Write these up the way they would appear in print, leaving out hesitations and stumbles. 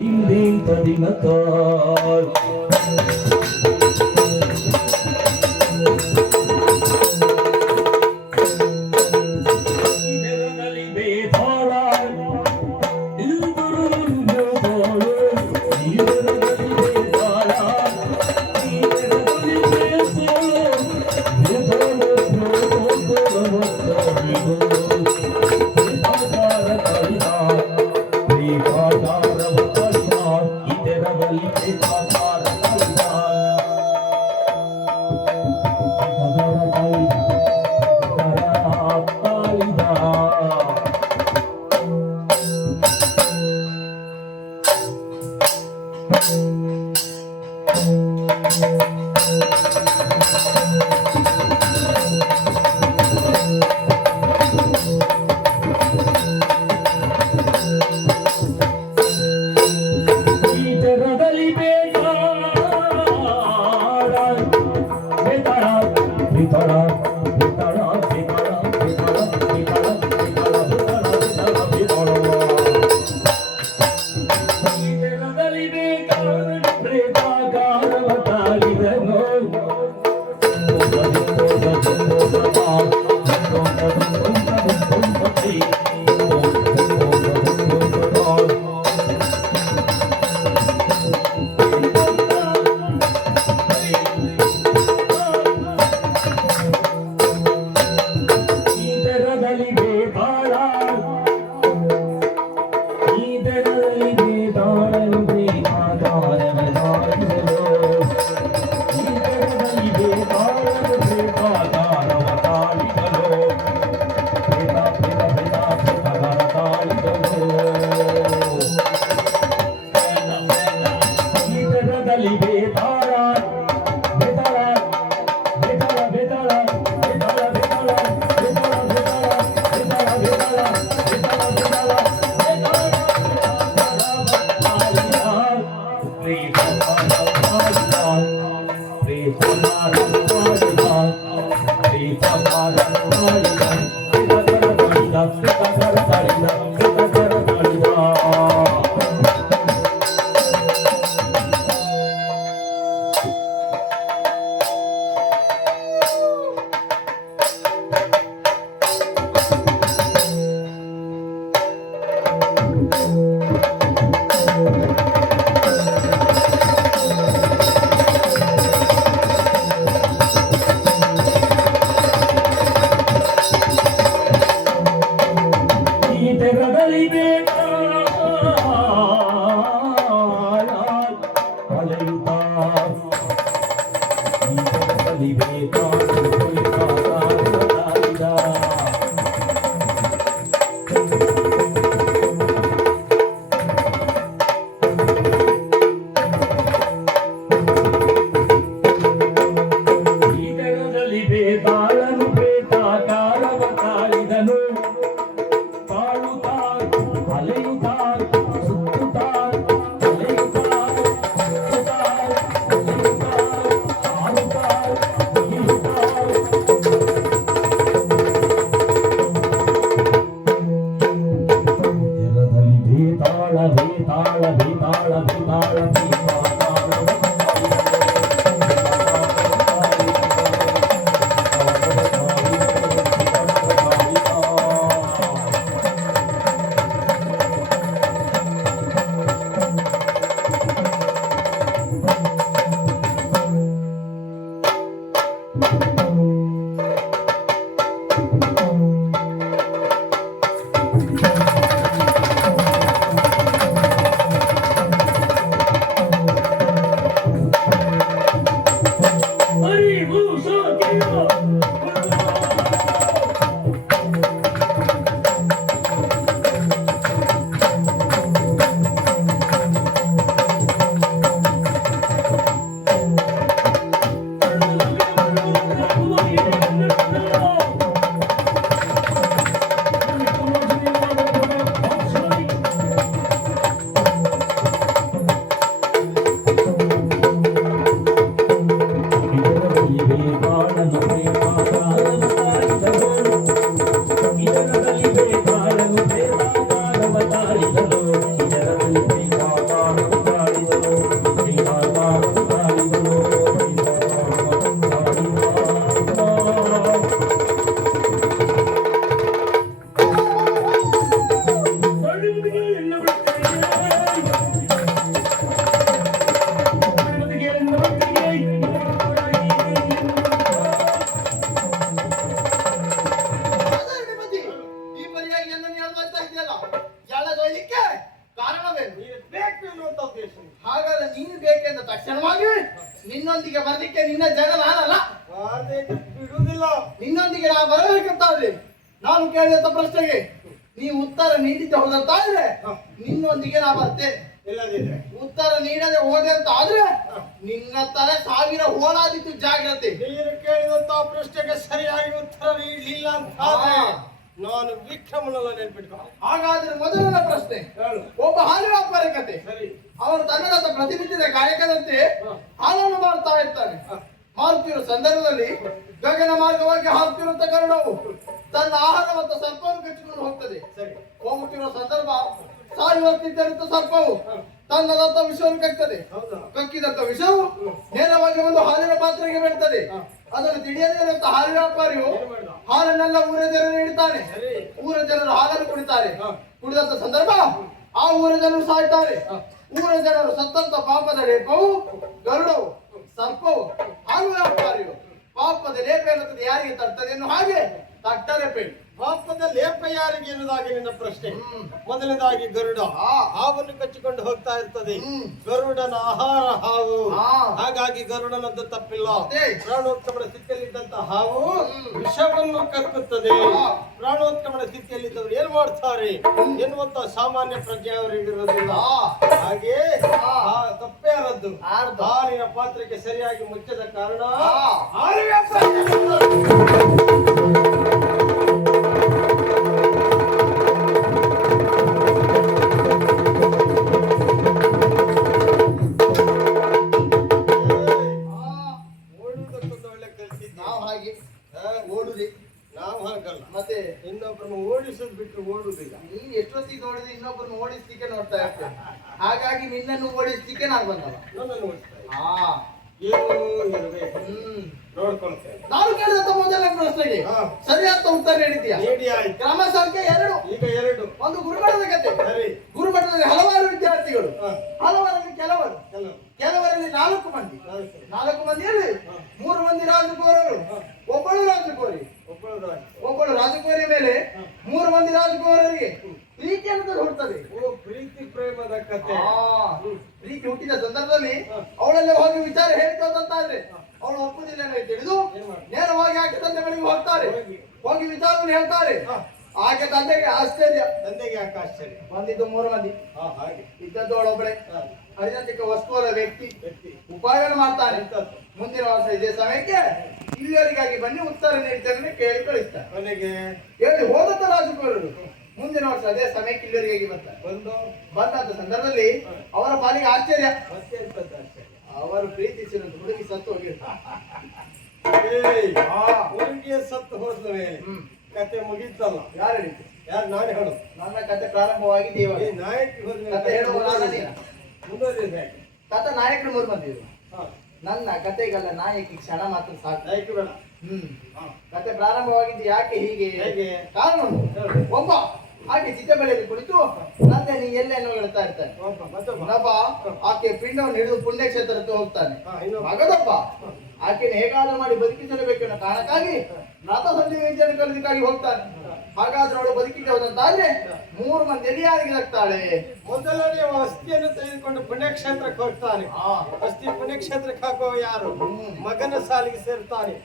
Ding ding da ಇರುವಂತ ಉದ್ದೇಶ. ಹಾಗಾದ್ರೆ ನೀನು ಬೇಕೆಂದ ತಕ್ಷಣವಾಗಿ ನಿನ್ನೊಂದಿಗೆ ಬರ್ಲಿಕ್ಕೆ ನಿನ್ನ ಜನ ನಾನಲ್ಲ, ಬಿಡುವುದಿಲ್ಲ. ನಿನ್ನೊಂದಿಗೆ ನಾ ಬರಬೇಕಂತಾದ್ರೆ ನಾನು ಕೇಳಿದಂತ ಪ್ರಶ್ನೆಗೆ ನೀವು ಉತ್ತರ ನೀಡಿದ್ದೆ ಹೋದಂತಾದ್ರೆ ನಿನ್ನೊಂದಿಗೆ ನಾ ಬರ್ತೇನೆ. ಇಲ್ಲದಿದ್ರೆ ಉತ್ತರ ನೀಡದೆ ಹೋದೆ ಅಂತ ಆದ್ರೆ ನಿನ್ನ ತಲೆ 1000 ಹೋಳಾದಿತ್ತು, ಜಾಗ್ರತೆ. ನೀನು ಕೇಳಿದಂತ ಪ್ರಶ್ನೆಗೆ ಸರಿಯಾಗಿ ಉತ್ತರ ನೀಡಲಿಲ್ಲ ಅಂತ ಆದ್ರೆ ನಾನು ವಿಕ್ರಮನಲ್ಲ, ನೆನ್ಪಿಟ್ಕೊ. ಹಾಗಾದ್ರೆ ಮೊದಲನ ಪ್ರಶ್ನೆ, ಹೇಳು. ಒಬ್ಬ ಹಾಲು ವ್ಯಾಪಾರಿ ಕತೆ. ಸರಿ. ಅವರು ತನ್ನದಂತ ಪ್ರತಿನಿತ್ಯದ ಗಾಯಕದಂತೆ ಹಾಲನ್ನು ಮಾರ್ತಾ ಇರ್ತಾನೆ. ಮಾರುತ್ತಿರುವ ಸಂದರ್ಭದಲ್ಲಿ ಗಗನ ಮಾರ್ಗವಾಗಿ ಹಾರುತ್ತಿರುವಂತ ಗರುಡವು ತನ್ನ ಆಹಾರ ಮತ್ತು ಸರ್ಪವನ್ನು ಕಚ್ಚಿಕೊಂಡು ಹೋಗ್ತದೆ. ಸರಿ. ಹೋಗುತ್ತಿರುವ ಸಂದರ್ಭ ಸಾಯುವಂತಿದ್ದಂತ ಸರ್ಪವು ತನ್ನದಂತ ವಿಷವನ್ನು ಕಕ್ತದೆ. ಹೌದಾ? ಕಕ್ಕಿದಂತ ವಿಷವು ನೇರವಾಗಿ ಒಂದು ಹಾಲಿನ ಪಾತ್ರೆಗೆ ಬೀಳ್ತದೆ. ಅದನ್ನು ತಿಳಿಯದೇ ಇರುವಂತ ಹಾಲು ವ್ಯಾಪಾರಿಯು ಹಾಲನ್ನೆಲ್ಲ ಊರ ಜನರು ನೀಡುತ್ತಾನೆ. ಊರ ಜನರು ಹಾಲನ್ನು ಕುಡಿತಾರೆ. ಕುಡಿದಂತ ಸಂದರ್ಭ ಆ ಊರ ಜನರು ಸಾಯ್ತಾರೆ. ಊರ ಜನರು ಸತ್ತಂತ ಪಾಪದ ಲೇಪವು ಗರುಡವು, ಸರ್ಪವು, ಹಾಲು ವ್ಯಾಪಾರಿಯು ಪಾಪದ ಲೇಪ ಎನ್ನುತ್ತದೆ ಯಾರಿಗೆ ತರ್ತದೆ ಎನ್ನುವ ಹಾಗೆ ತಟ್ಟರೆ ಪೇಳು. ಪಾಪದ ಲೇಪ ಯಾರಿಗೆ ಎನ್ನುವುದಾಗಿ ನಿನ್ನ ಪ್ರಶ್ನೆ. ಮೊದಲನೇದಾಗಿ ಗರುಡ ಹಾವನ್ನು ಕಚ್ಚಿಕೊಂಡು ಹೋಗ್ತಾ ಇರ್ತದೆ. ಗರುಡನ ಆಹಾರ ಹಾವು, ಹಾಗಾಗಿ ಗರುಡನದ್ದು ತಪ್ಪಿಲ್ಲ. ಪ್ರಾಣೋತ್ಕ್ರಮಣ ಸ್ಥಿತಿಯಲ್ಲಿದ್ದಂತ ಹಾವು ವಿಷವನ್ನು ಕಕ್ಕುತ್ತದೆ. ಪ್ರಾಣೋತ್ಕ್ರಮಣ ಸ್ಥಿತಿಯಲ್ಲಿದ್ದವರು ಏನ್ ಮಾಡ್ತಾರೆ ಎನ್ನುವಂತ ಸಾಮಾನ್ಯ ಪ್ರಜ್ಞೆ ಅವರು ಹಿಡಿರೋದಿಲ್ಲ. ಹಾಗೆ ತಪ್ಪೇ ಆರದ್ದು ಹಾಲಿನ ಪಾತ್ರಕ್ಕೆ ಸರಿಯಾಗಿ ಮುಚ್ಚದ ಕಾರಣ ಮತ್ತೆ ಇನ್ನೊಬ್ಬರನ್ನು ಓಡಿಸೋದು ಬಿಟ್ಟು ಓಡುದಿಲ್ಲ. ನೀನ್ ಎಷ್ಟೊತ್ತಿಗೆ ನೋಡಿದ್ರೆ ಇನ್ನೊಬ್ಬರನ್ನು ಓಡಿಸ್ಲಿಕ್ಕೆ ನೋಡ್ತಾ ಇರ್ತೇನೆ. ಹಾಗಾಗಿ ನಿನ್ನನ್ನು ಓಡಿಸ್ಲಿಕ್ಕೆ ನಾನು ಬಂದಲ್ಲ. ನನ್ನನ್ನು ಓಡಿಸ್ತಾ ನೋಡ್ಕೊಳ್ತೇನೆ. ನಾನು ಕೇಳಿದಂತ ಮೊದಲ ಪ್ರಶ್ನೆಗೆ ಸರಿಯಾದ ಉತ್ತರ ನೀಡಿದ್ಯಾ? ಕ್ರಮ ಸಂಖ್ಯೆ 2. ಈಗ 2. ಒಂದು ಗುರುಮಠದ ಕತೆ. ಗುರುಮಠದಲ್ಲಿ ಹಲವಾರು ವಿದ್ಯಾರ್ಥಿಗಳು, ಹಲವರಲ್ಲಿ ಕೆಲವರಲ್ಲಿ 4 ಮಂದಿ. 4 ಮಂದಿಯಲ್ಲಿ 3 ಮಂದಿ ರಾಜಕುಮಾರರು, ಒಬ್ಬಳು ರಾಜಕುಮಾರಿ. ಒಬ್ಬಳು ರಾಜಕುಮಾರಿಯ ಮೇಲೆ 3 ಮಂದಿ ರಾಜಕುಮಾರರಿಗೆ ಪ್ರೀತಿ ಅನ್ನೋದು ಹುಟ್ಟುತ್ತದೆ. ಪ್ರೀತಿ ಪ್ರೇಮದ ಕತೆ. ಪ್ರೀತಿ ಹುಟ್ಟಿದ ಸಂದರ್ಭದಲ್ಲಿ ಅವಳೆಲ್ಲ ಹೋಗಿ ವಿಚಾರ ಹೇಳ್ತದಂತಾದ್ರೆ ಅವಳು ಒಪ್ಪುದಿಲ್ಲ ಅಂತ ತಿಳಿದು ನೇರವಾಗಿ ಆಕೆ ತಂದೆ ಬಳಿಗೆ ಹೋಗ್ತಾರೆ. ಹೋಗಿ ವಿಚಾರವನ್ನು ಹೇಳ್ತಾರೆ. ಆಕೆ ತಂದೆಗೆ ಆಶ್ಚರ್ಯ. ತಂದೆಗೆ ಯಾಕೆ ಆಶ್ಚರ್ಯ? ಬಂದಿದ್ದು 3 ಮಂದಿ. ಇದ್ದದ್ದು ಅವಳೊಬ್ಬಳೆ ಅರಿದಂತಿಕ ವಸ್ತುವರ ವ್ಯಕ್ತಿ. ಉಪಾಯವನ್ನು ಮಾಡ್ತಾನೆ. ಮುಂದಿನ ವರ್ಷ ಇದೇ ಸಮಯಕ್ಕೆ ಇಲ್ಲಿವರೆಗಾಗಿ ಬನ್ನಿ ಉತ್ತರ ನೀಡ್ತೇನೆ ಕೇಳಿ ಕಳಿಸ್ತಾರೆ. ಕೊನೆಗೆ ಹೇಳಿ ಹೋದಂತ ರಾಜಕುಮಾರರು ಮುಂದಿನ ವರ್ಷ ಅದೇ ಸಮಯಕ್ಕೆ ಇಲ್ಲಿವರೆಗಾಗಿ ಬರ್ತಾರೆ. ಬಂದಂತ ಸಂದರ್ಭದಲ್ಲಿ ಅವರ ಪಾಲಿಗೆ ಆಶ್ಚರ್ಯ. ಅವರು ಪ್ರೀತಿಸಿದ ಹುಡುಗಿ ಸತ್ತು ಹೋಗಿರ್ತಾರೆ. ಹುಡುಗಿಯ ಸತ್ತು ಹೋದ ಮೇಲೆ ಕತೆ ಮುಗೀತಲ್ಲ. ಯಾರು ಹೇಳಿದ್ದು? ಯಾರು? ನಾನೇ ಹೇಳು. ನನ್ನ ಕತೆ ಪ್ರಾರಂಭವಾಗಿದ್ದೆ ಇವಾಗ. ನಾಯಕಿ ಕತೆ ಹೇಳುವ ಮುಂದುವರಿದೆ. ಕತೆ ನಾಯಕರು 3 ಮಂದಿ. ನನ್ನ ಕತೆಗೆಲ್ಲ ನಾಯಕಿ ಕ್ಷಣ ಮಾತ್ರ ಸಾಕು. ನಾಯಕಿ ಬೇಡ. ಕತೆ ಪ್ರಾರಂಭವಾಗಿದ್ದು ಯಾಕೆ ಹೀಗೆ? ಕಾರಣ ಒಬ್ಬ ಆಕೆ ಚಿತೆ ಬಳಿಯಲ್ಲಿ ಕುಳಿತು ನಂದೆ ನೀ ಎಲ್ಲೆನ್ನೋ ಹೇಳ್ತಾ ಇರ್ತಾನೆ. ಇನ್ನೊಬ್ಬ ಆಕೆ ಪಿಂಡವನ್ನು ಹಿಡಿದು ಪುಣ್ಯಕ್ಷೇತ್ರಕ್ಕೆ ಹೋಗ್ತಾನೆ. ಮಗದಪ್ಪ ಆಕೆಯನ್ನು ಹೇಗಾದ್ರೂ ಮಾಡಿ ಬದುಕಿಸಲೇಬೇಕೆನ್ನೋ ಕಾರಣಕ್ಕಾಗಿ ರಥ ಸಂಧಿಯನ್ನು ಕಲಿದಕ್ಕಾಗಿ ಹೋಗ್ತಾನೆ. ಹಾಗಾದ್ರೆ ಅವಳು ಬದುಕಿಗೆ ಹೋದಂತಾದ್ರೆ 3 ಮಂದಿ ಯಾರಿಗೆ ಆಗ್ತಾಳೆ? ಮೊದಲನೇ ಅಸ್ಥಿಯನ್ನು ತೆಗೆದುಕೊಂಡು ಪುಣ್ಯಕ್ಷೇತ್ರಕ್ಕೆ ಹೋಗ್ತಾನೆ. ಅಸ್ಥಿ ಪುಣ್ಯಕ್ಷೇತ್ರಕ್ಕೆ ಹಾಕುವ ಯಾರು? ಮಗನ ಸಾಲಿಗೆ ಸೇರ್ತಾನೆ.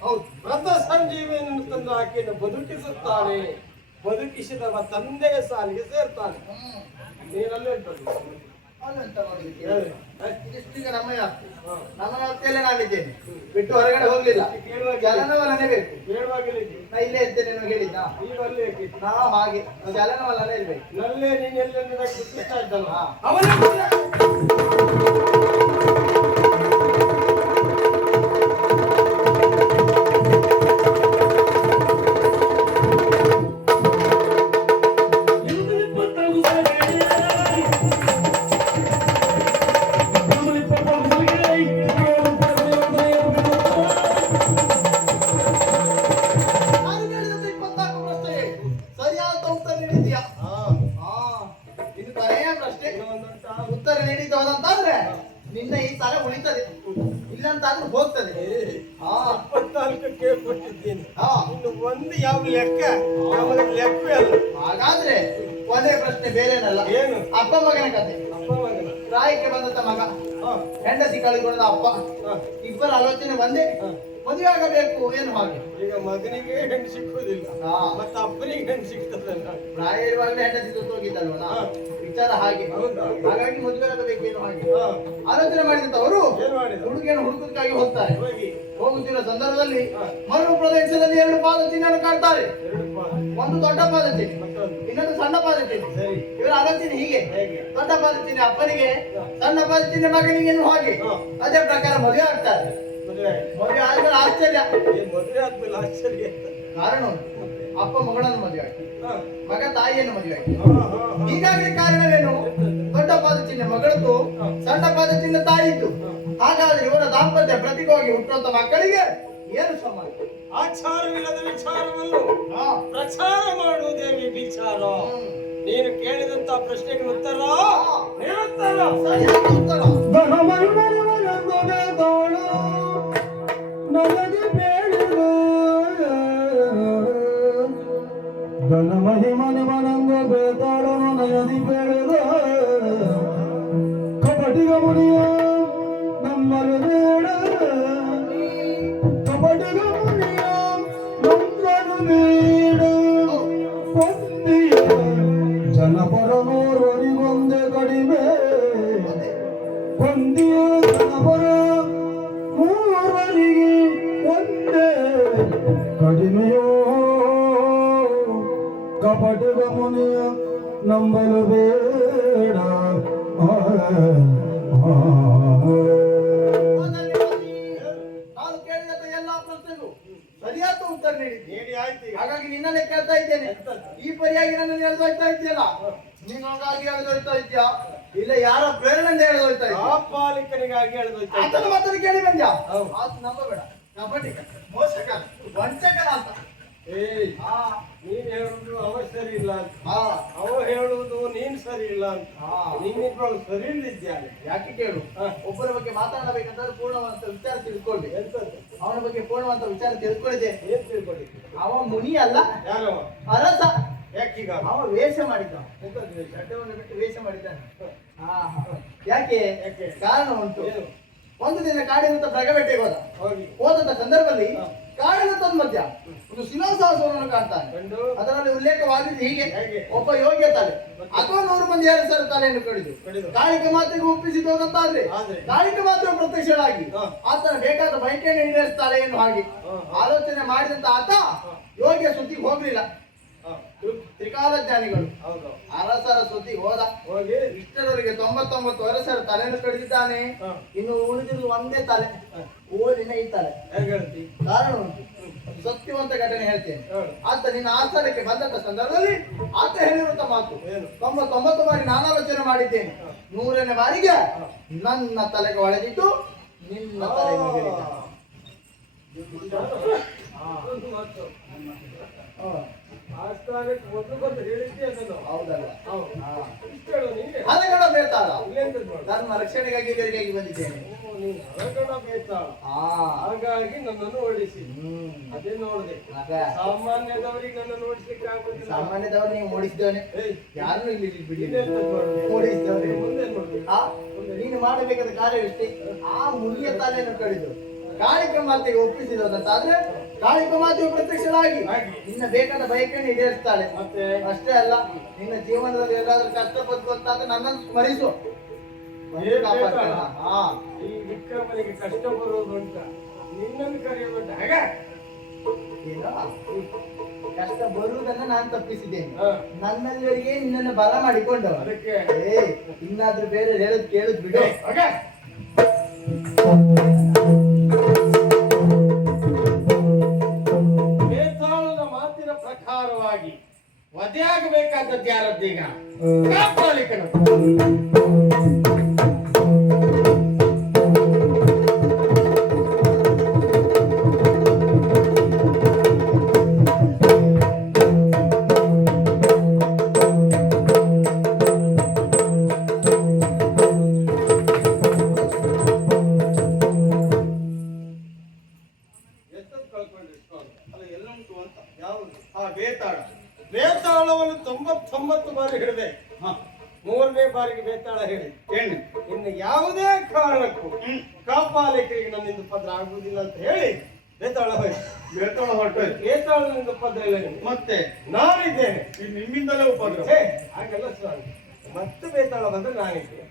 ರಥ ಸಂಜೀವಿಯನ್ನು ತಂದು ಆಕೆಯನ್ನು ಬದುಕಿಸುತ್ತಾನೆ. ಬದುಕಿಸಿದವ ತಂದೆಯ ಸಾಲಿಗೆ ಸೇರ್ತಾನೆ. ನೀನಲ್ಲೇ ಇದಿಷ್ಟೀಗ ನಮ್ಮ ವ್ಯಾಪ್ತಿಯಲ್ಲೇ ನಾನಿದ್ದೇನೆ. ಬಿಟ್ಟು ಹೊರಗಡೆ ಹೋಗ್ಲಿಲ್ಲ. ಚಲನವಲನೆ ಬೇಕು. ನಾ ಇಲ್ಲೇ ಇದ್ದೇನೆ ಹೇಳಿದ್ದ. ನಾವು ಹಾಗೆ ಚಲನವಲನೆ ಇರ್ಬೇಕು. ನಲ್ಲೇ ನೀನು ಎಲ್ಲೆಲ್ಲ ಗುರುತಿಸ್ತಾ ಇದ್ದಲ್ಲ. ಉತ್ತರ ನೀಡಿದ್ದು ಹೋದಂತಾದ್ರೆ ನಿನ್ನ ಈ ತಲೆ ಉಳಿತದೆ, ಇಲ್ಲಂತಾದ್ರೂ ಹೋಗ್ತದೆ. 24ಕ್ಕೆ ಕೊಟ್ಟಿದ್ದೀನಿ. ಇನ್ನು ಒಂದು ಯಾವ ಲೆಕ್ಕ ಲೆಕ್ಕವೇ ಅಲ್ಲ. ಹಾಗಾದ್ರೆ ಒಂದೇ ಪ್ರಶ್ನೆ ಬೇರೆನಲ್ಲ. ಏನು? ಅಪ್ಪ ಮಗನ ಕತೆ. ಅಪ್ಪ ಮಗನ ಪ್ರಾಯಕ್ಕೆ ಬಂದಂತ ಮಗ, ಹೆಂಡತಿ ಕಳೆದುಕೊಂಡ ಅಪ್ಪ, ಇಬ್ಬರ ಆಲೋಚನೆ ಒಂದೇ, ಮದುವೆ ಆಗಬೇಕು ಏನು ಹಾಗೆ. ಈಗ ಮಗನಿಗೆ ಹೆಣ್ಣು ಸಿಕ್ಕುವುದಿಲ್ಲ, ಮತ್ತೆ ಅಪ್ಪನಿಗೆ ಹೆಣ್ಣು ಸಿಗ್ತದಲ್ಲ. ಪ್ರಾಯ ಇರುವಾಗಲೇ ಹೆಂಡತಿ ಹೋಗಿದ್ದಲ್ವಲ್ಲ, ವಿಚಾರ ಹಾಗೆ. ಹಾಗಾಗಿ ಮದುವೆ ಆಗಬೇಕು ಏನು ಹಾಗೆ ಆಲೋಚನೆ ಮಾಡಿದಂತವರು ಹುಡುಗಿಯನ್ನು ಹುಡುಕುದಕ್ಕಾಗಿ ಹೋಗ್ತಾರೆ. ಹೋಗುತ್ತಿರುವ ಸಂದರ್ಭದಲ್ಲಿ ಮರು ಪ್ರದೇಶದಲ್ಲಿ 2 ಪಾದ ಚಿಹ್ನೆಯನ್ನು ಕಾಡ್ತಾರೆ. ಒಂದು ದೊಡ್ಡ ಪಾದ ಚಿಹ್ನೆ, ಇನ್ನೊಂದು ಸಣ್ಣ ಪಾದ ಚಿಹ್ನೆ. ಇವರ ಆಲೋಚನೆ ಹೀಗೆ, ದೊಡ್ಡ ಪಾದ ಚಿಹ್ನೆ ಅಪ್ಪನಿಗೆ, ಸಣ್ಣ ಪಾದ ಚಿಹ್ನೆ ಮಗನಿಗೆ ಹಾಗೆ. ಅದೇ ಪ್ರಕಾರ ಮದುವೆ ಆಗ್ತಾರೆ. ಮದುವೆ ಆದ್ಮೇಲೆ ಆಶ್ಚರ್ಯ, ಮದುವೆ ಆದ್ಮೇಲೆ ಆಶ್ಚರ್ಯ ಕಾರಣ ಉಂಟು. ಅಪ್ಪ ಮಗಳನ್ನು ಮದುವೆ ಆಗಿ, ಮಗ ತಾಯಿಯನ್ನು ಮದುವೆ ಆಗಿ. ಹೀಗಾಗಿ ಕಾರಣವೇನು? ದೊಡ್ಡ ಪಾದ ಚಿಹ್ನೆ ಮಗಳದ್ದು, ಸಣ್ಣ ಪಾದ ಚಿಹ್ನೆ ತಾಯಿದ್ದು. ಹಾಗಾದ್ರೆ ಇವರ ದಾಂಪತ್ಯ ಪ್ರತಿಗೋಗಿ ಹುಟ್ಟುವಂತ ಮಕ್ಕಳಿಗೆ ಏನು ಸಮಾನ? ಆಚಾರವಿಲ್ಲದ ವಿಚಾರವನ್ನು ಪ್ರಚಾರ ಮಾಡುವುದೇವಿ ವಿಚಾರ. ನೀನು ಕೇಳಿದಂತ ಪ್ರಶ್ನೆಗೆ ಉತ್ತರ ಸರಿಯಾದ ಉತ್ತರ. ಘನ ಮಹಿಮನೆ ಮನಂಗ ಬೇತಾಳನು ನಯದಿ ಬೇಡ ಕಪಟಿಗ ಮುನಿಯ ನಮ್ಮಲು ಬೇಡ, ಕಪಟಿಗ ಮುನಿಯ ನಮ್ಮಲು ಬೇಡ. ಕೊಂದಿಯ ಜನಪರನೋರರಿಗೊಂದೆ ಕಡಿಮೆ, ಕೊಂದಿಯ ಜನಪರ ಮೂವರಿಗೆ ಒಂದೇ ಕಡಿಮೆಯೋ. ಕಪಟಿಗ ಮುನಿಯ ನಂಬಲು ಬೇಡ. ನಾನು ಕೇಳಿದಂತ ಎಲ್ಲಾ ಪ್ರಶ್ನೆಗೂ ಸರಿಯಾದ ಉತ್ತರ ನೀಡಿ ಆಯ್ತು. ಹಾಗಾಗಿ ನಿನ್ನನ್ನೇ ಕೇಳ್ತಾ ಇದ್ದೇನೆ. ಈ ಪರಿಯಾಗಿ ನನ್ನನ್ನು ಎಳೆದೊಯ್ತಾ ಇದೆಯಲ್ಲ, ನಿನಗಾಗಿ ಎಳೆದೊಯ್ತಾ ಇದೆಯಾ ಇಲ್ಲ ಯಾರ ಪ್ರೇರಣೆಯಿಂದ ಎಳೆದೊಯ್ತಾ ಇದೆಯಾ? ಪಾಲಿಕನಿಗಾಗಿ ಎಳೆದೊಯ್ತಾ ಆತನ ಮಾತನ್ನು ಕೇಳಿ ಬಂದ್ಯಾ? ಆತ ನಂಬಬೇಡ, ಕಪಟಿಗ, ಮೋಸಕ, ವಂಚಕನ ಅಂತ. ನೀನ್ ಹೇಳುದು ಅವ ಸರಿ ಇಲ್ಲ ಅಂತ, ಅವ ಹೇಳುವುದು ನೀನ್ ಸರಿ ಇಲ್ಲ ಅಂತ. ನಿನ್ನಿಬ್ಬರು ಸರಿ ಇಲ್ಲಿದ್ದಾನೆ. ಯಾಕೆ ಕೇಳು? ಒಬ್ಬರ ಬಗ್ಗೆ ಮಾತಾಡಬೇಕಂದ್ರೆ ಪೂರ್ಣವಂತ ವಿಚಾರ ತಿಳ್ಕೊಳ್ಳಿ. ಅವನ ಬಗ್ಗೆ ಪೂರ್ಣವಂತ ವಿಚಾರ ತಿಳ್ಕೊಳ್ಳಿದೆ. ಏನ್ ತಿಳ್ಕೊಳ್ಳಿ? ಅವ ಮುನಿ ಅಲ್ಲ, ಯಾರವ? ಅರಸ. ಯಾಕೀಗ ಅವ ವೇಷ ಮಾಡಿದ್ದ, ಎಂತದ್ದು? ಚಟ್ಟವನ್ನು ಬಿಟ್ಟು ವೇಷ ಮಾಡಿದ್ದಾನೆ. ಯಾಕೆ? ಕಾರಣ ಉಂಟು. ಒಂದು ದಿನ ಕಾಡಿನ ಪ್ರಗಬೇಟೆಗೆ ಹೋದಂತ ಸಂದರ್ಭದಲ್ಲಿ ಕಾಡಿನ ತನ್ಮಧ್ಯ ಒಂದು ಶಿಲಾಶಾಸನವನ್ನು ಕಾಣ್ತಾನೆ. ಅದರಲ್ಲಿ ಉಲ್ಲೇಖವಾಗಿದ್ದು ಹೀಗೆ: ಒಬ್ಬ ಯೋಗ್ಯ ತಲೆ ಅಥವಾ 100 ಮಂದಿ ಅರಸರ ತಲೆಯನ್ನು ಕಡಿದು ಕಾಳಿಕ ಮಾತಿಗೆ ಒಪ್ಪಿಸಿದ್ದು ಹೋದಂತಾದ್ರೆ ಕಾಳಿಕ ಮಾತ್ರ ಪ್ರತ್ಯಕ್ಷಳಾಗಿ ಆತನ ಬೇಕಾದ ಬಯಕೆಯನ್ನು ಈಡೇರಿಸ್ತಾಳೆ ಎನ್ನುವ ಹಾಗೆ ಆಲೋಚನೆ ಮಾಡಿದಂತ ಆತ ಯೋಗ್ಯ ಸುದ್ದಿಗೆ ಹೋಗ್ಲಿಲ್ಲ. ತ್ರಿಕಾಲಜ್ಞಾನಿಗಳು ಅರಸರ ಸುದ್ದಿಗೆ ಹೋಗಿ ಇಷ್ಟರವರೆಗೆ 99 ಅರಸರ ತಲೆಯನ್ನು ಕಡಿದಿದ್ದಾನೆ. ಇನ್ನು ಉಳಿದಿರುವುದು ಒಂದೇ ತಲೆ, ಓದಿನ ಈ ತಲೆ. ಕಾರಣ ಉಂಟು, ಸತ್ಯವಂತ ಘಟನೆ ಹೇಳ್ತೇನೆ. ಆತ ನಿನ್ನ ಆಸ್ಥಾನಕ್ಕೆ ಬಂದಂತ ಸಂದರ್ಭದಲ್ಲಿ ಆತ ಹೇಳಿರುವಂತ ಮಾತು 99 ಬಾರಿ ನಾನು ಆಲೋಚನೆ ಮಾಡಿದ್ದೇನೆ, 100ನೇ ಬಾರಿಗೆ ನನ್ನ ತಲೆಗೆ ಒಳಗಿಟ್ಟು ನಿನ್ನ ತಲೆಗೆ ಹಲಗಡ ಬೇತಾಳ ಧರ್ಮ ರಕ್ಷಣೆಗಾಗಿ ಇವರಿಗಾಗಿ ಬಂದಿದ್ದೇನೆ. ಹಾಗಾಗಿ ನನ್ನನ್ನು ಓಡಿಸಿ ಅದೇ ನೋಡಿದೆ. ಸಾಮಾನ್ಯದವರಿಗೆ ನನ್ನನ್ನು ಓಡಿಸ್ಲಿಕ್ಕೆ ಆಗುದಿಲ್ಲ. ಸಾಮಾನ್ಯದವರು ನೀವು ಓಡಿಸಿದವನೇ, ಯಾರು ಇಲ್ಲಿ ಬಿಡಿ ಓಡಿಸಿದವನೇ. ನೀನು ಮಾಡಬೇಕಾದ ಕಾರ್ಯವಿಷ್ಟೇ. ಆ ಮುನಿಯ ತಲೆಯನ್ನು ಕಡಿದು ಕಾಳಿಕ ಮಾತೆಗೆ ಒಪ್ಪಿಸಿದಂತಾದ್ರೆ ಕಾಳಿಕ ಮಾತೆಯು ಪ್ರತ್ಯಕ್ಷರಾಗಿ ನಿನ್ನ ಬೇಕಾದ ಬಯಕೆಯನ್ನು ಈಡೇರಿಸ್ತಾಳೆ. ಮತ್ತೆ ಅಷ್ಟೇ ಅಲ್ಲ, ನಿನ್ನ ಜೀವನದಲ್ಲಿ ಎಲ್ಲಾದ್ರೂ ಕಷ್ಟಪಟ್ಟು ಅಂತಾದ್ರೆ ನನ್ನನ್ನು ಸ್ಮರಿಸು. ಈ ವಿಕ್ರಮನಿಗೆ ಕಷ್ಟ ಬರುವುದು ಅಂತ ನಿನ್ನನ್ನು ಕರೆಯುವುದುಂಟ. ಹಾಗೆ ಕಷ್ಟ ಬರುವುದನ್ನ ನಾನು ತಪ್ಪಿಸಿದ್ದೇನೆ, ನನ್ನಲ್ಲಿವರೆಗೆ ನಿನ್ನನ್ನು ಬಲ ಮಾಡಿಕೊಂಡು. ಅದಕ್ಕೆ ಇನ್ನಾದ್ರೂ ಬೇರೆ ಹೇಳೋದು ಕೇಳುದು ಬಿಡು. ಬೇತಾಳದ ಮಾತಿನ ಪ್ರಕಾರವಾಗಿ ವಧೆಯಾಗಬೇಕಾದದ್ದು ಯಾರದ್ದೀಗ? ಕಾಪಾಲಿಕನು. ಬೇತಾಳವನ್ನು 99 ಬಾರಿ ಹಿಡಿದೆ, 3ನೇ ಬಾರಿಗೆ ಬೇತಾಳ ಹೇಳಿ ಇನ್ನು ಯಾವುದೇ ಕಾರಣಕ್ಕೂ ಕಾಪಾಲಿಕರಿಗೆ ನನ್ನಿಂದ ಉಪದ್ರ ಆಗುವುದಿಲ್ಲ ಅಂತ ಹೇಳಿ ಬೇತಾಳ ಹೋಯ್ತು. ಬೇತಾಳ ಹೊರಟೋಯ್ತು. ಬೇತಾಳನಿಂದ ಉಪದ್ರ ಇಲ್ಲ ನಿಮ್ಗೆ. ಮತ್ತೆ ನಾನಿದ್ದೇನೆ. ಇದು ನಿಮ್ಮಿಂದಲೇ ಉಪದ್ರ. ಹಾಗೆಲ್ಲ ಸ್ವಾಮಿ. ಮತ್ತೆ ಬೇತಾಳ ಬಂದ್ರೆ ನಾನಿದ್ದೇನೆ.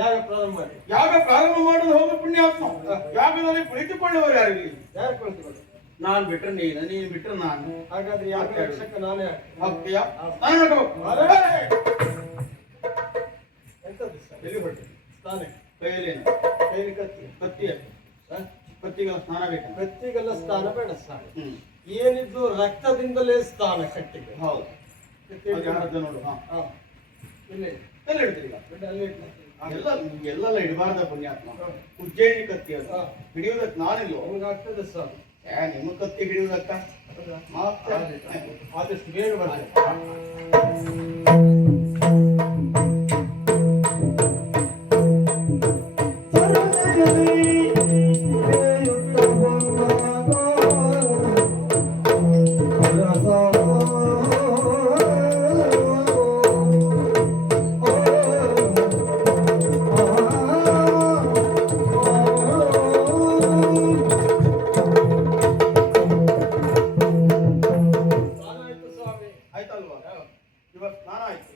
ಯಾಗ ಪ್ರಾರಂಭ ಮಾಡಿ. ಯಾಗ ಪ್ರಾರಂಭ ಮಾಡುದು ಹೋದ ಪುಣ್ಯಾತ್ಮ. ಯಾಗದಲ್ಲಿ ಕುಳಿತುಕೊಳ್ಳುವರು ಯಾರಿಲ್ಲ. ಯಾರು ಕುಳಿತುಕೊಳ್ಳಿ? ನಾನ್ ಬಿಟ್ರೆ ನೀನು ಬಿಟ್ರೆ ನಾನು. ಹಾಗಾದ್ರೆ ಯಾಗ ರಕ್ಷಕ ನಾನೇ ಆಗ್ತೀಯಾ? ಎಂತದ್ದು ಸರ್? ಎಲ್ಲಿ ಹೊರಟೆ? ಸ್ನಾನ. ಕೈಯಲ್ಲೇನು? ಕೈಲಿ ಕತ್ತಿ. ಕತ್ತಿಯ ಕತ್ತಿಗೆಲ್ಲ ಸ್ನಾನ ಬೇಕು. ಕತ್ತಿಗೆಲ್ಲ ಸ್ನಾನ ಬೇಡ ಸರ್. ಏನಿದ್ದು ರಕ್ತದಿಂದಲೇ ಸ್ನಾನ ಕಟ್ಟಿಗೆ. ಹೌದು. ನೋಡು. ಇಲ್ಲೇ ಎಲ್ಲಿ ಇಡ್ತೀರಿ ಈಗ? ಅಲ್ಲಿ ಎಲ್ಲೆಲ್ಲ ಇಡಬಾರ್ದ ಪುಣ್ಯಾತ್ಮ. ಉಜ್ಜಯಿನಿ ಕತ್ತಿ ಅದು ಹಿಡಿಯುವುದಕ್ಕೆ ನಾನಿಲ್ಲ. ನಿಮ್ಗೆ ಆಗ್ತದೆ ಸರ್. ನಿಮ್ಮ ಕತ್ತಿ ಹಿಡಿಯುವುದಕ್ಕ ಆದಷ್ಟು ಬೇಗ ಬರ್ತದೆ.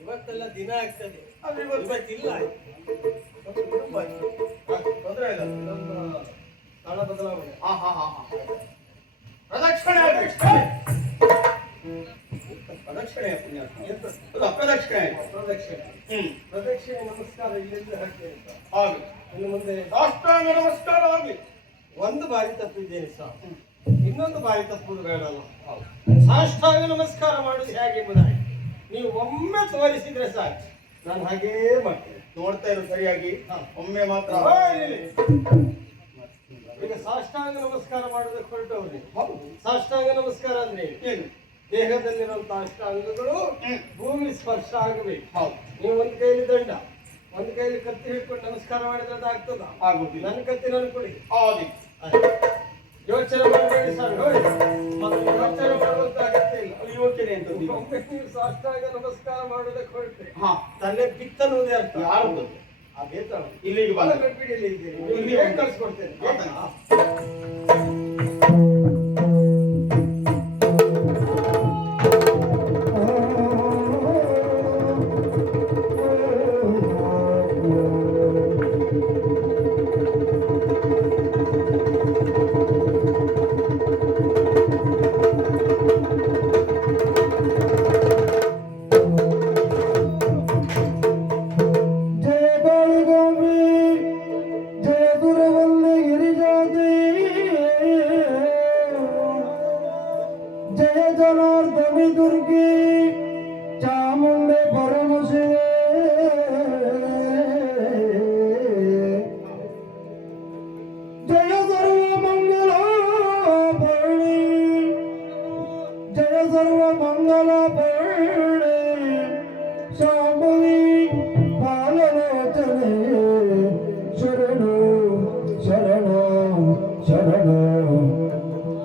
ಇವತ್ತೆಲ್ಲ ದಿನ ಆಗ್ತದೆ. ಇವತ್ತಿಲ್ಲ. ತೊಂದರೆ ಇಲ್ಲ. ಸ್ಥಳ ಬದಲಾವಣೆ. ಪ್ರದಕ್ಷಿಣೆ ಪ್ರದಕ್ಷಿಣೆ ಪುಣ್ಯಾತ್ಮ. ಅಪ್ರದಕ್ಷಿಣೆ. ಪ್ರದಕ್ಷಿಣೆ. ಪ್ರದಕ್ಷಿಣೆ ನಮಸ್ಕಾರ ಇಲ್ಲಿಂದ ಹಾಕ್ತೇನೆ ಸರ್. ಹಾಗೆ ಇನ್ನು ಮುಂದೆ ಸಾಷ್ಟಾಂಗ ನಮಸ್ಕಾರ ಆಗಲಿ. ಒಂದು ಬಾರಿ ತಪ್ಪಿದ್ದೇನೆ ಸರ್. ಇನ್ನೊಂದು ಬಾರಿ ತಪ್ಪುವುದು ಬೇಡಲ್ಲ. ಸಾಷ್ಟಾಂಗ ನಮಸ್ಕಾರ ಮಾಡುದು ಹೇಗೆ ಎಂಬುದಾಗಿ ನೀವು ಒಮ್ಮೆ ತೋರಿಸಿದ್ರೆ ಸಾಕು. ನಾನು ಹಾಗೇ ಮಾಡ್ತೇನೆ. ನೋಡ್ತಾ ಇರು ಸರಿಯಾಗಿ. ಒಮ್ಮೆ ಮಾತ್ರ. ಈಗ ಸಾಷ್ಟಾಂಗ ನಮಸ್ಕಾರ ಮಾಡೋದಕ್ಕೆ ಹೊರಟವ್ರಿ. ಸಾಷ್ಟಾಂಗ ನಮಸ್ಕಾರ ಅಂದ್ರೆ ಏನು? ದೇಹದಲ್ಲಿರುವಂತಹ ಅಷ್ಟಾಂಗಗಳು ಭೂಮಿ ಸ್ಪರ್ಶ ಆಗಬೇಕು. ನೀವು ಒಂದು ಕೈಲಿ ದಂಡ, ಒಂದು ಕೈಲಿ ಕತ್ತಿ ಹಿಡ್ಕೊಂಡು ನಮಸ್ಕಾರ ಮಾಡಿದ್ರೆ ಅದು ಆಗ್ತದ? ಆಗುದಿಲ್ಲ. ನನ್ನ ಕತ್ತಿ ನನ್ ಕೊಡಿ. ಯೋಚನೆ ಮಾಡಬೇಡಿ ಸರ್. ಯೋಚನೆ ಮಾಡುವಂತ ಅಗತ್ಯ ಇಲ್ಲ. ಯೋಚನೆ ಅಂತ ಒಮ್ಮೆ ನೀವು ಸಾಷ್ಟಾಂಗ ನಮಸ್ಕಾರ ಮಾಡೋದಕ್ಕೆ ಹೊರಟ್ರೆ ತಲೆ ಬಿತ್ತನ್ನುವುದೇ ಅರ್ಥ. ಯಾರು ಆ ಬೇತಾಳ ಇಲ್ಲಿಗೆ ಬಿಡಿಯಲ್ಲಿ ಇದ್ದೀನಿ. ಕಳ್ಸಿಕೊಡ್ತೇನೆ. दुर्गे चामुंडे परमशिवे जय सर्व मंगला भरणी जय सर्व मंगला भरणी शांभवी बाललोचने शरणो शरणो शरणो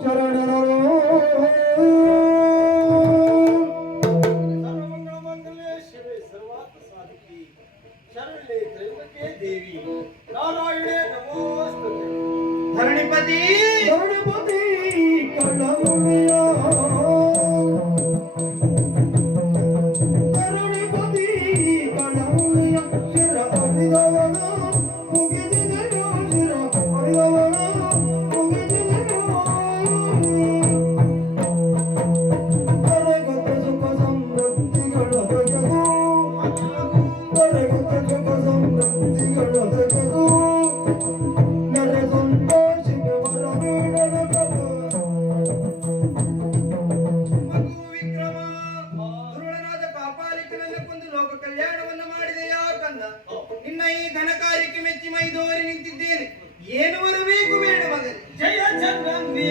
शरणो धरणिपति धरणिपति कणमुनिया धरणिपति कणमुनिया शिर अभिदवನ ಮುಗಿದಿದೆಯೋ ಶಿರ ಅಭಿದವನ ಮುಗಿದಿದೆಯೋ ಕರಗತ ಸುಖ ಸಮೃದ್ಧಿಗಳ ಜಗವು ಕರಗತ ಸುಖ ಸಮೃದ್ಧಿಗಳ ಜಗವು ನಿನ್ನ ಈ ಘನ ಕಾರ್ಯಕ್ಕೆ ಮೆಚ್ಚಿ ಮೈದೋರಿ ನಿಂತಿದ್ದೇನೆ. ಏನು ಬರಬೇಕು ಬೇಡ ಮಗನೇ. ಜಯ ಚಂದ್ರನ್ನೇ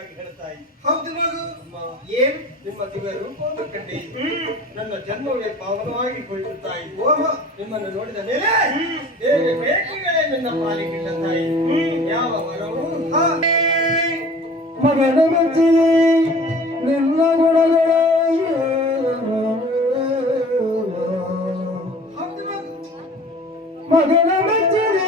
ಎಂಬುದಾಗಿ ಹೇಳ್ತಾ ಇದ್ದೆ. ಹೌದು ಮಗು. ಅಮ್ಮ, ಏನು? ನಿಮ್ಮ ದಿವ್ಯ ರೂಪವನ್ನು ಕಂಡೆ ನನ್ನ ಜನ್ಮವೇ ಪಾವನವಾಗಿ ಹೋಯಿತು ತಾಯಿ. ಓಹೋ. ನಿಮ್ಮನ್ನು ನೋಡಿದ ಮೇಲೆ ಬೇರೆ ಬೇಕೆಗಳೇ ನನ್ನ ಪಾಲಿಗಿಲ್ಲ ತಾಯಿ. ಯಾವ ವರವು ಮಗನ ಮೆಚ್ಚಿ ನಿನ್ನ ಗುಣಗಳ ಹೌದು ಮಗು. ಮಗನ ಮೆಚ್ಚಿದೆ